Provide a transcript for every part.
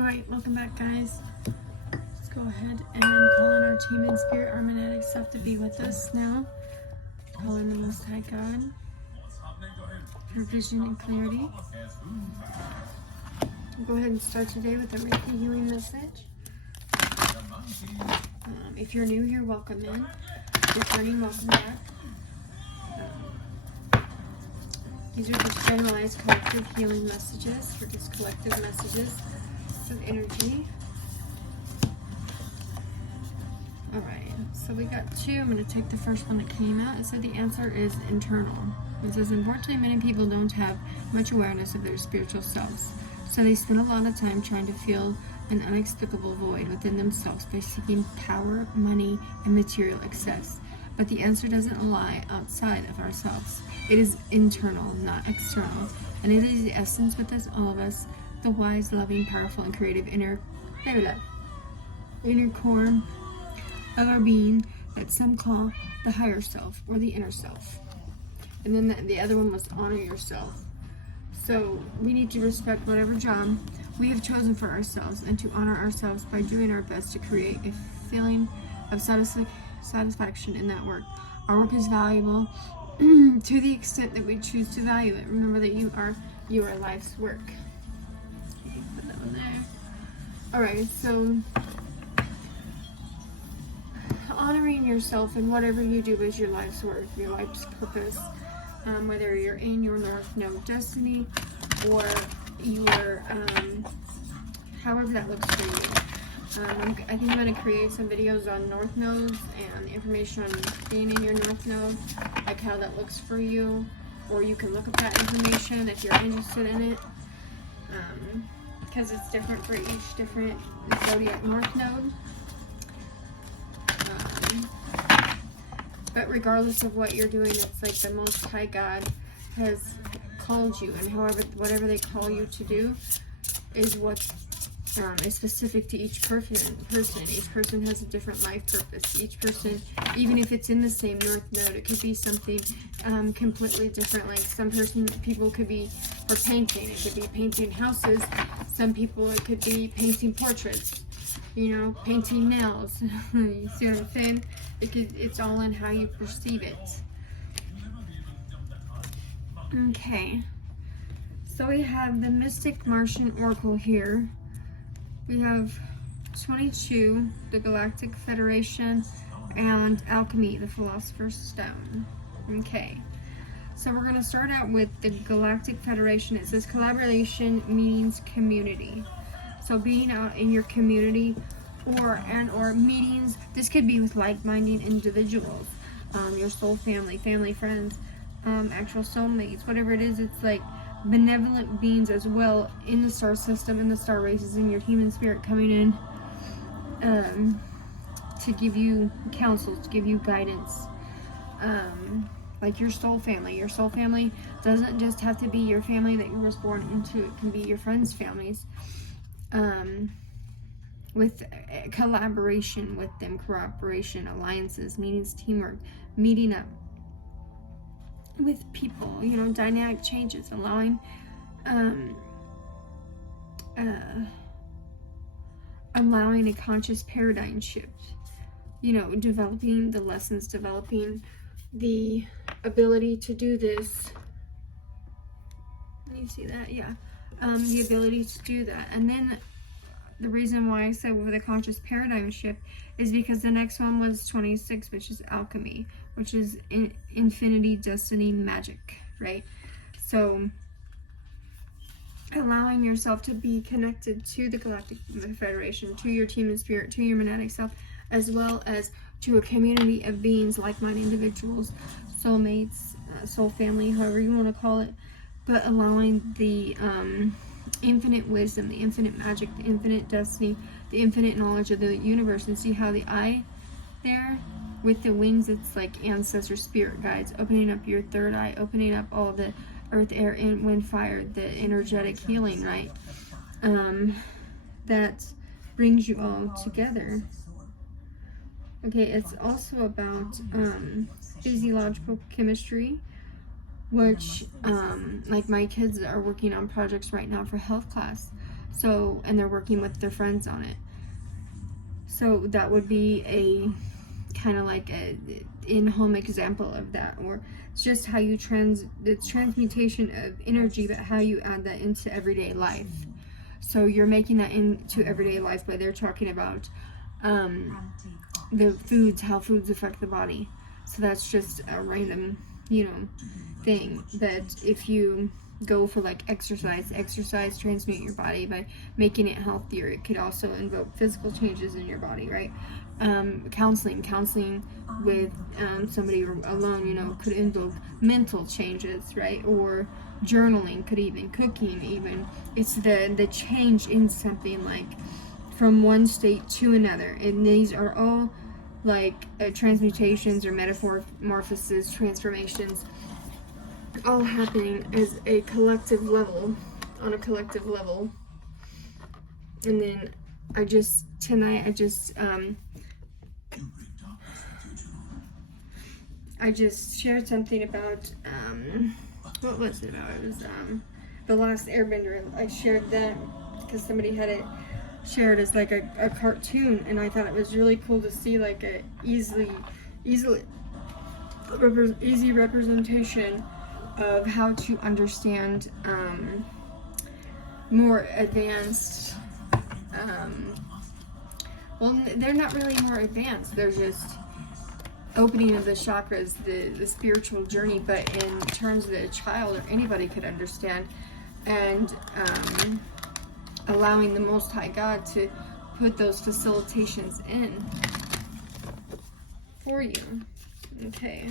Alright, welcome back, guys. Let's go ahead and call on our team and spirit, our magnetic self, to be with us now. Call in the Most High God for vision and clarity. We'll go ahead and start today with a reiki healing message. If you're new here, welcome in. If you're returning, welcome back. These are just generalized collective healing messages, or just collective messages of energy. Alright, so we got two. I'm going to take the first one that came out. It said the answer is internal. It says, unfortunately, many people don't have much awareness of their spiritual selves, so they spend a lot of time trying to fill an inexplicable void within themselves by seeking power, money, and material excess. But the answer doesn't lie outside of ourselves. It is internal, not external. And it is the essence within all of us, the wise, loving, powerful, and creative inner core of our being that some call the higher self or the inner self. And then the other one was honor yourself. So we need to respect whatever job we have chosen for ourselves and to honor ourselves by doing our best to create a feeling of satisfaction in that work. Our work is valuable to the extent that we choose to value it. Remember that you are life's work. Put that one there. Alright, so honoring yourself in whatever you do is your life's work, your life's purpose. Whether you're in your North Node destiny or your however that looks for you. I think I'm going to create some videos on North Nodes and information on being in your North Node, like how that looks for you, or you can look up that information if you're interested in it, because it's different for each different zodiac North Node. But regardless of what you're doing, it's like the Most High God has called you, and whatever they call you to do is what is specific to each person. Each person has a different life purpose. Each person, even if it's in the same North Node, it could be something completely different. Like people could be for painting. It could be painting houses. Some people, it could be painting portraits. You know, painting nails. You see what I'm saying? It's all in how you perceive it. Okay. So we have the Mystic Martian Oracle here. We have 22, the Galactic Federation, and Alchemy, the Philosopher's Stone. Okay. So we're going to start out with the Galactic Federation. It says collaboration means community. So being out in your community or meetings, this could be with like-minded individuals, your soul family, family friends, actual soulmates, whatever it is. It's like benevolent beings as well in the star system, in the star races, in your human spirit coming in to give you counsel, to give you guidance. Like your soul family. Your soul family doesn't just have to be your family that you were born into. It can be your friends' families. With collaboration with them, cooperation, alliances, meetings, teamwork, meeting up with people, you know, dynamic changes, allowing a conscious paradigm shift, you know, developing the lessons, developing the ability to do this. You see that? Yeah. The ability to do that. And then the reason why I said with a conscious paradigm shift is because the next one was 26, which is Alchemy, which is infinity, destiny, magic, right? So allowing yourself to be connected to the Galactic Federation, to your team and spirit, to your magnetic self, as well as to a community of beings, like-minded individuals, soulmates, soul family, however you want to call it, but allowing the infinite wisdom, the infinite magic, the infinite destiny, the infinite knowledge of the universe. And see how the eye there with the wings, it's like ancestor spirit guides, opening up your third eye, opening up all the earth, air, and wind, fire, the energetic healing, right? That brings you all together. Okay, it's also about physiological chemistry, which like my kids are working on projects right now for health class, So, and they're working with their friends on it. So that would be a kind of like a in-home example of that, or it's just how you the transmutation of energy, but how you add that into everyday life. So you're making that into everyday life, but they're talking about the foods, how foods affect the body. So that's just a random, thing. But if you go for like exercise transmute your body by making it healthier. It could also invoke physical changes in your body, right? Counseling with somebody alone, could invoke mental changes, right? Or journaling, could even cooking, even it's the change in something, like from one state to another. And these are all like transmutations or metamorphoses, transformations, all happening as a collective level, on a collective level. And then tonight I just shared something about what was it about? It was The Last Airbender. I shared that because somebody had it shared as like a cartoon, and I thought it was really cool to see like a easy representation of how to understand more advanced, well, they're not really more advanced, they're just opening of the chakras, the spiritual journey, but in terms that a child or anybody could understand, and allowing the Most High God to put those facilitations in for you. Okay,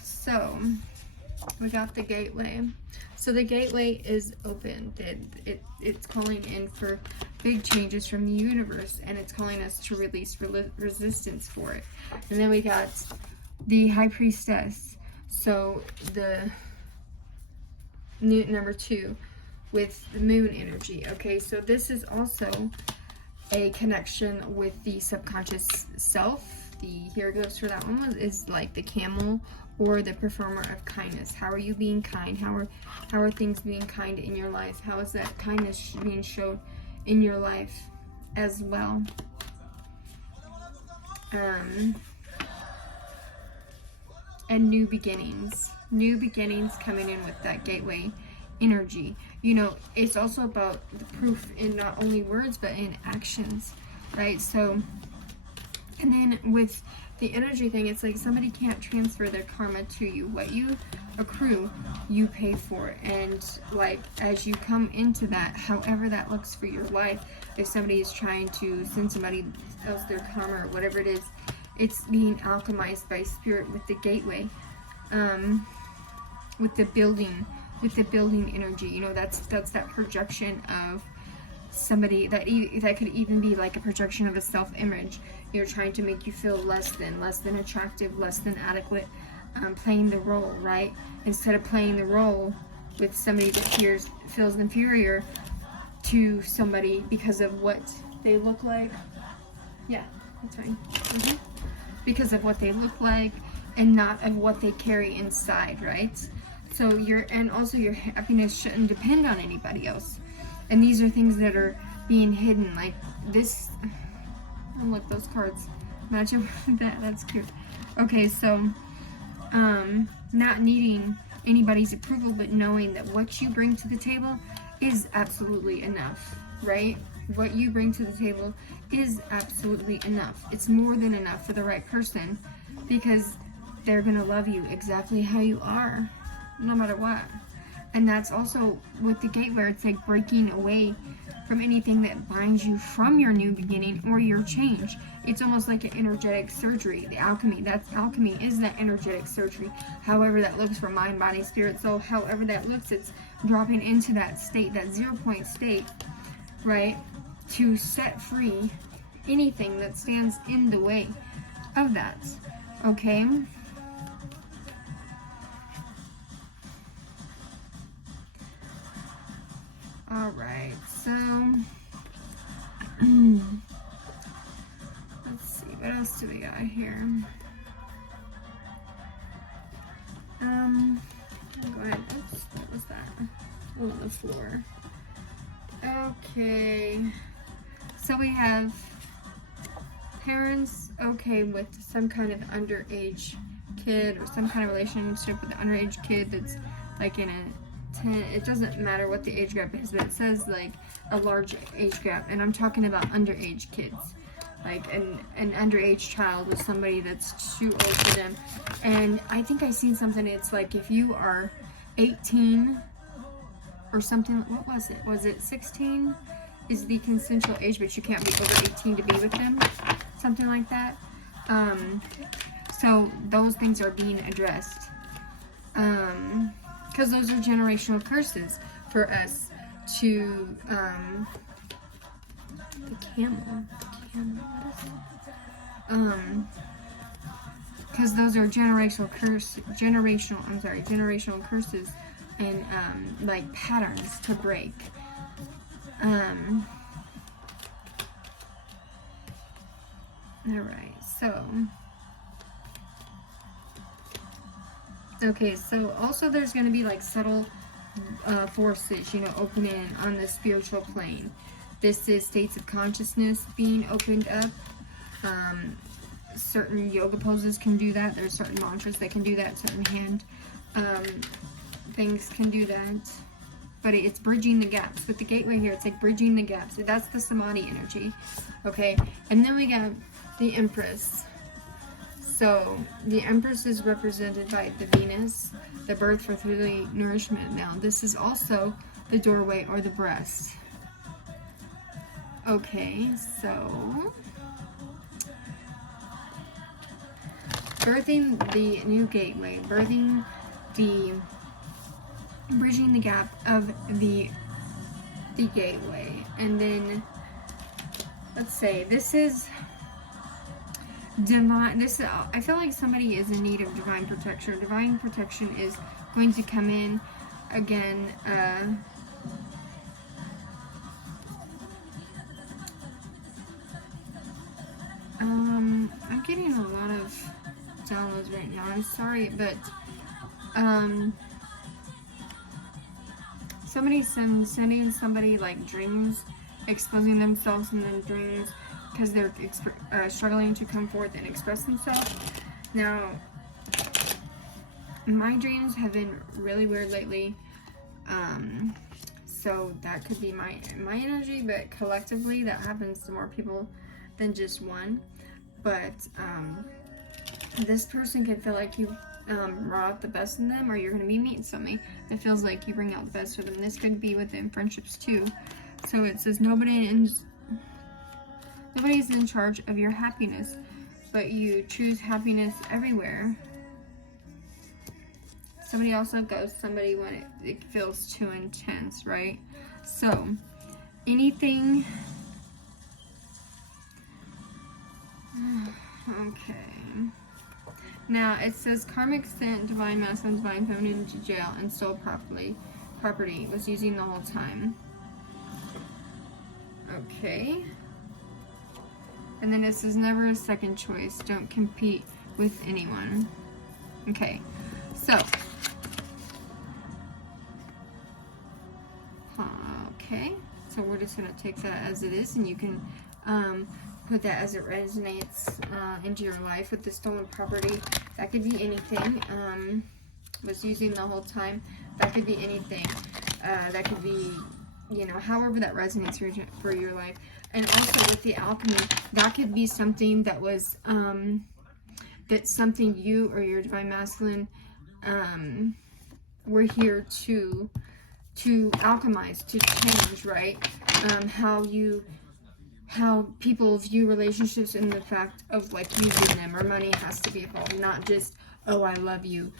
so we got the gateway. So the gateway is open. It's calling in for big changes from the universe, and it's calling us to release resistance for it. And then we got the High Priestess. So the number 2 with the moon energy. Okay, so this is also a connection with the subconscious self. The hieroglyphs for that one is like the camel, or the performer of kindness. How are you being kind? How are things being kind in your life? How is that kindness being shown in your life as well? And new beginnings coming in with that gateway energy. It's also about the proof in not only words but in actions, right? So, and then with the energy thing, it's like somebody can't transfer their karma to you. What you accrue, you pay for. And like as you come into that, however that looks for your life, if somebody is trying to send somebody else their karma or whatever it is, it's being alchemized by spirit with the gateway, with the building energy. That's that projection of somebody that could even be like a projection of a self-image. You're trying to make you feel less than attractive, less than adequate, playing the role, right? Instead of playing the role with somebody that feels inferior to somebody because of what they look like. Yeah, that's fine. Because of what they look like and not of what they carry inside, right? So your happiness shouldn't depend on anybody else. And these are things that are being hidden, like this. Oh, look, those cards match up with that. That's cute. Okay, so not needing anybody's approval, but knowing that what you bring to the table is absolutely enough, right? What you bring to the table is absolutely enough. It's more than enough for the right person, because they're gonna love you exactly how you are, no matter what. And that's also with the gateway. It's like breaking away from anything that binds you from your new beginning or your change. It's almost like an energetic surgery. The alchemy is that energetic surgery. However that looks for mind, body, spirit, soul, however that looks, it's dropping into that state, that 0 point state, right? To set free anything that stands in the way of that. Okay? Alright, so let's see, what else do we got here? Go ahead. Oops, what was that? Oh, on the floor. Okay. So we have parents okay with some kind of underage kid or some kind of relationship with an underage kid that's like in a 10, it doesn't matter what the age gap is, but it says like a large age gap, and I'm talking about underage kids, like an underage child with somebody that's too old for them. And I think I seen something, it's like if you are 18 or something, what was it? Was it 16 is the consensual age, but you can't be over 18 to be with them? Something like that. So those things are being addressed. Because those are generational curses for us to, the camel, because those are generational curses and like patterns to break. Alright, so okay, so also there's going to be like subtle forces, you know, opening on the spiritual plane. This is states of consciousness being opened up. Certain yoga poses can do that. There's certain mantras that can do that. Certain hand things can do that. But it's bridging the gaps. With the gateway here, it's like bridging the gaps. That's the samadhi energy. Okay? And then we got the Empress. So, the Empress is represented by the Venus, the birth for through nourishment. Now, this is also the doorway or the breast. Okay, so birthing the new gateway, birthing the bridging the gap of the gateway. And then let's say this is divine. I feel like somebody is in need of divine protection. Divine protection is going to come in again. I'm getting a lot of downloads right now. I'm sorry, but somebody's sending somebody like dreams, exposing themselves in their dreams because they're struggling to come forth and express themselves. Now, my dreams have been really weird lately, so that could be my energy, but collectively that happens to more people than just one. But this person can feel like you brought out the best in them, or you're going to be meeting somebody that feels like you bring out the best for them. This could be within friendships too. So it says nobody's in charge of your happiness, but you choose happiness everywhere. Somebody also ghosts somebody when it feels too intense, right? So anything. Okay. Now it says karmic sent divine masculine, divine feminine to jail and stole property was using the whole time. Okay. And then it says never a second choice. Don't compete with anyone. Okay. So. Okay. So we're just going to take that as it is, and you can put that as it resonates into your life with the stolen property. That could be anything. Was using the whole time. That could be anything. That could be, you know, however that resonates for your life. And also with the alchemy, that could be something that was, that's something you or your divine masculine were here to alchemize, to change, right? How people view relationships in the fact of like using them, or money has to be involved, not just, oh, I love you.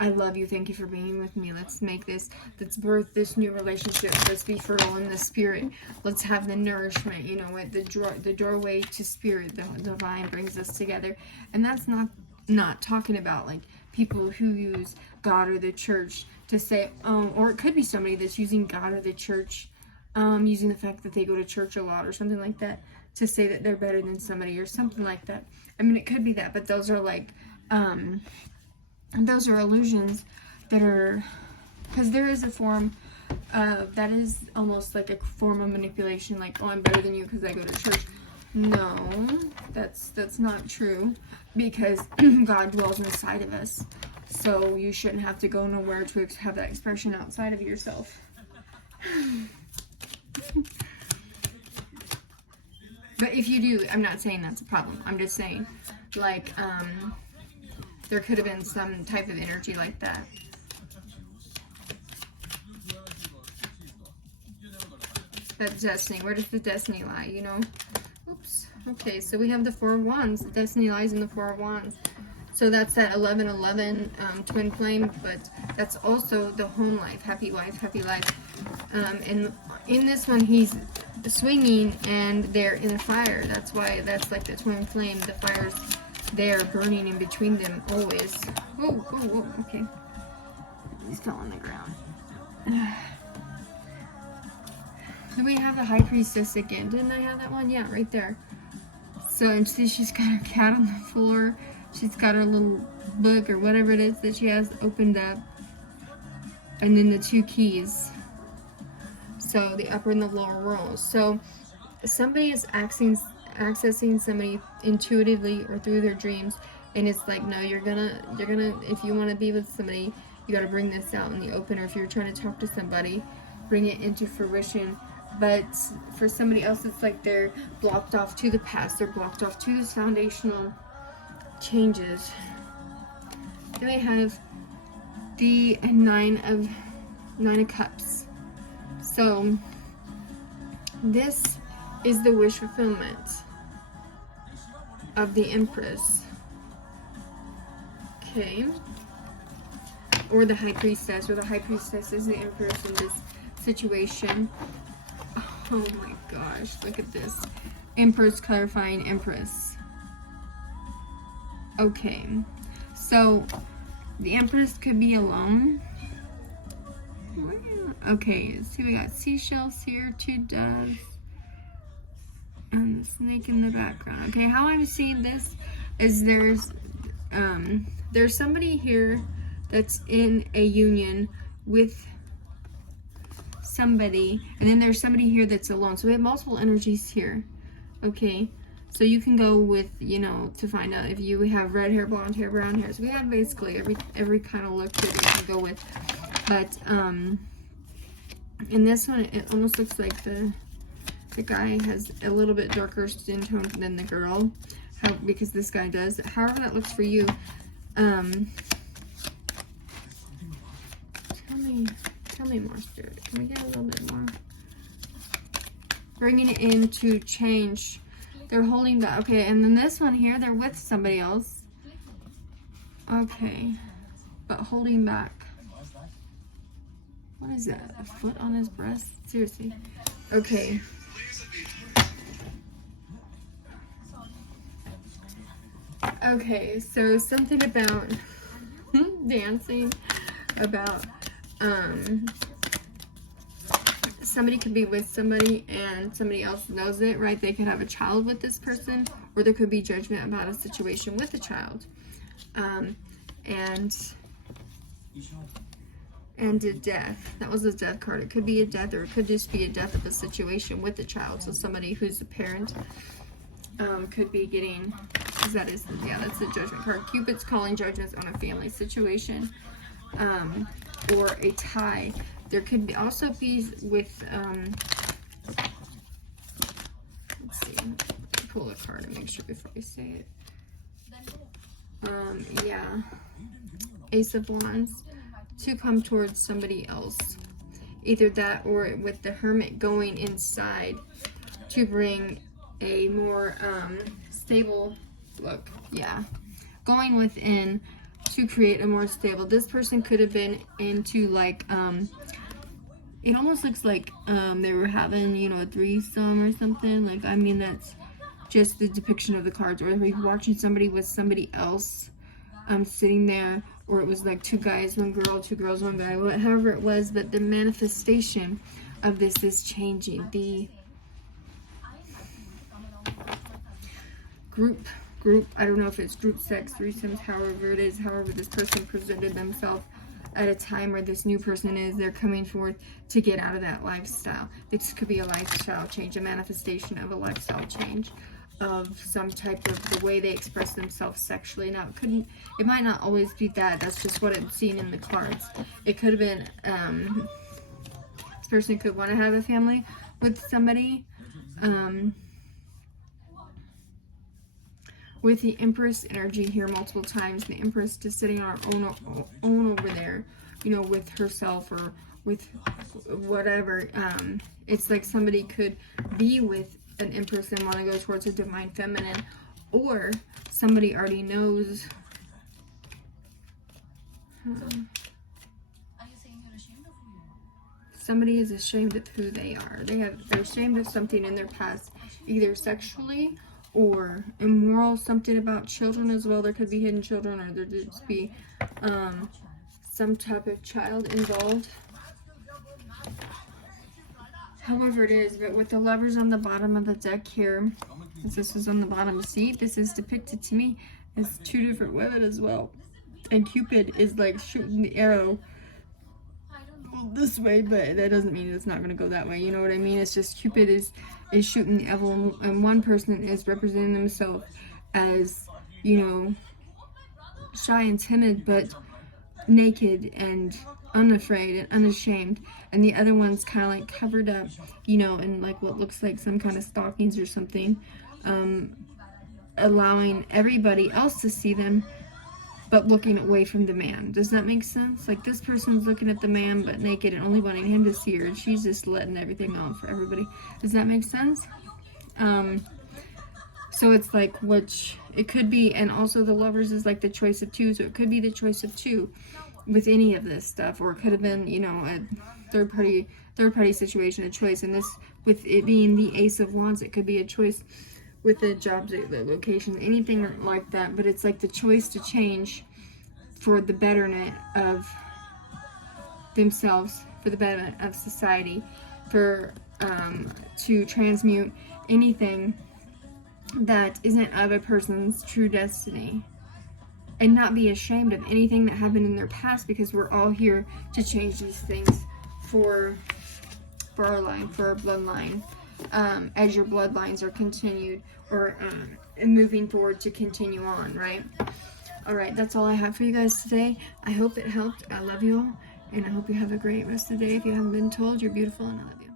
I love you, thank you for being with me, let's make this, let's birth this new relationship, let's be fertile in the spirit, let's have the nourishment, you know, the doorway to spirit, the divine brings us together. And that's not talking about like people who use God or the church to say, or it could be somebody that's using God or the church, using the fact that they go to church a lot or something like that to say that they're better than somebody or something like that. I mean, it could be that, but those are like, those are illusions that are, because there is a form That is almost like a form of manipulation, like, oh, I'm better than you because I go to church. No, that's not true, because God dwells inside of us. So you shouldn't have to go nowhere to have that expression outside of yourself. But if you do, I'm not saying that's a problem. I'm just saying, like, there could have been some type of energy like that. That's destiny. Where does the destiny lie, you know? Oops. Okay, so we have the Four of Wands. The destiny lies in the Four of Wands. So that's that 11-11 twin flame, but that's also the home life, happy wife, happy life. And in this one, he's swinging and they're in a fire. That's why that's like the twin flame. The fire's there burning in between them always. Whoa, whoa, whoa, okay. He's fell on the ground. Do we have the High Priestess again? Didn't I have that one? Yeah, right there. So, and see, she's got her cat on the floor. She's got her little book or whatever it is that she has opened up. And then the two keys. So, the upper and the lower world. So, somebody is accessing somebody intuitively or through their dreams. And it's like, no, you're gonna, if you want to be with somebody, you got to bring this out in the open. Or if you're trying to talk to somebody, bring it into fruition. But for somebody else, it's like they're blocked off to the past. They're blocked off to this foundational changes. Then we have the Nine of Cups. So this is the wish fulfillment of the Empress. Okay. Or the High Priestess, or the High Priestess is the Empress in this situation. Oh my gosh, look at this. Empress clarifying Empress. Okay, so the Empress could be alone. Okay, see, we got seashells here, 2 doves, and the snake in the background. Okay, how I'm seeing this is there's somebody here that's in a union with somebody, and then there's somebody here that's alone. So we have multiple energies here. Okay, so you can go with, you know, to find out if you have red hair, blonde hair, brown hair. So we have basically every kind of look that we can go with. But in this one, it almost looks like the guy has a little bit darker skin tone than the girl, because this guy does. However that looks for you, tell me more, Spirit. Can we get a little bit more? Bringing it in to change. They're holding back. Okay, and then this one here, they're with somebody else. Okay, but holding back. What is that? A foot on his breast? Seriously. Okay. Okay, so something about dancing, about somebody could be with somebody and somebody else knows it, right? They could have a child with this person, or there could be judgment about a situation with a child. And a death. That was a death card. It could be a death, or it could just be a death of a situation with the child. So somebody who's a parent could be getting, because that is, yeah, that's the judgment card. Cupid's calling judgments on a family situation, or a tie. There could be also be with, let's see, pull a card and make sure before I say it. Yeah, Ace of Wands, to come towards somebody else. Either that, or with the Hermit going inside to bring a more stable look. Yeah, going within to create a more stable. This person could have been into like it almost looks like they were having, you know, a threesome or something. Like, I mean, that's just the depiction of the cards. Or you're watching somebody with somebody else sitting there, or it was like 2 guys, 1 girl, 2 girls, 1 guy, however it was. But the manifestation of this is changing. The group, I don't know if it's group sex, threesomes, however it is, however this person presented themselves, at a time where this new person is, they're coming forth to get out of that lifestyle. This could be a lifestyle change, a manifestation of a lifestyle change of some type of the way they express themselves sexually. Now, it might not always be that. That's just what I'm seeing in the cards. It could have been, this person could want to have a family with somebody. With the Empress energy here multiple times, the Empress just sitting on her own over there, you know, with herself or with whatever. It's like somebody could be with an Empress and want to go towards a Divine Feminine, or somebody already knows. Somebody is ashamed of who they are. They're ashamed of something in their past, either sexually or immoral, something about children as well. There could be hidden children, or there could just be some type of child involved. However it is, but with the Lovers on the bottom of the deck here, as this is on the bottom, see, this is depicted to me as two different women as well. And Cupid is like shooting the arrow this way, but that doesn't mean it's not going to go that way. You know what I mean? It's just Cupid is shooting the arrow, and one person is representing themselves as, you know, shy and timid, but naked and unafraid and unashamed, and the other one's kind of like covered up, you know, in like what looks like some kind of stockings or something, allowing everybody else to see them, but looking away from the man. Does that make sense? Like, this person's looking at the man but naked and only wanting him to see her, and she's just letting everything off for everybody. Does that make sense? So it's like, which it could be, and also the Lovers is like the choice of two, so it could be the choice of two with any of this stuff, or it could have been, you know, a third party situation, a choice. And this, with it being the Ace of Wands, it could be a choice with the jobs, the location, anything like that. But it's like the choice to change for the betterment of themselves, for the betterment of society, for to transmute anything that isn't of a person's true destiny, and not be ashamed of anything that happened in their past, because we're all here to change these things for our line, for our bloodline, as your bloodlines are continued, or moving forward to continue on, right? All right, that's all I have for you guys today. I hope it helped. I love you all, and I hope you have a great rest of the day. If you haven't been told, you're beautiful, and I love you.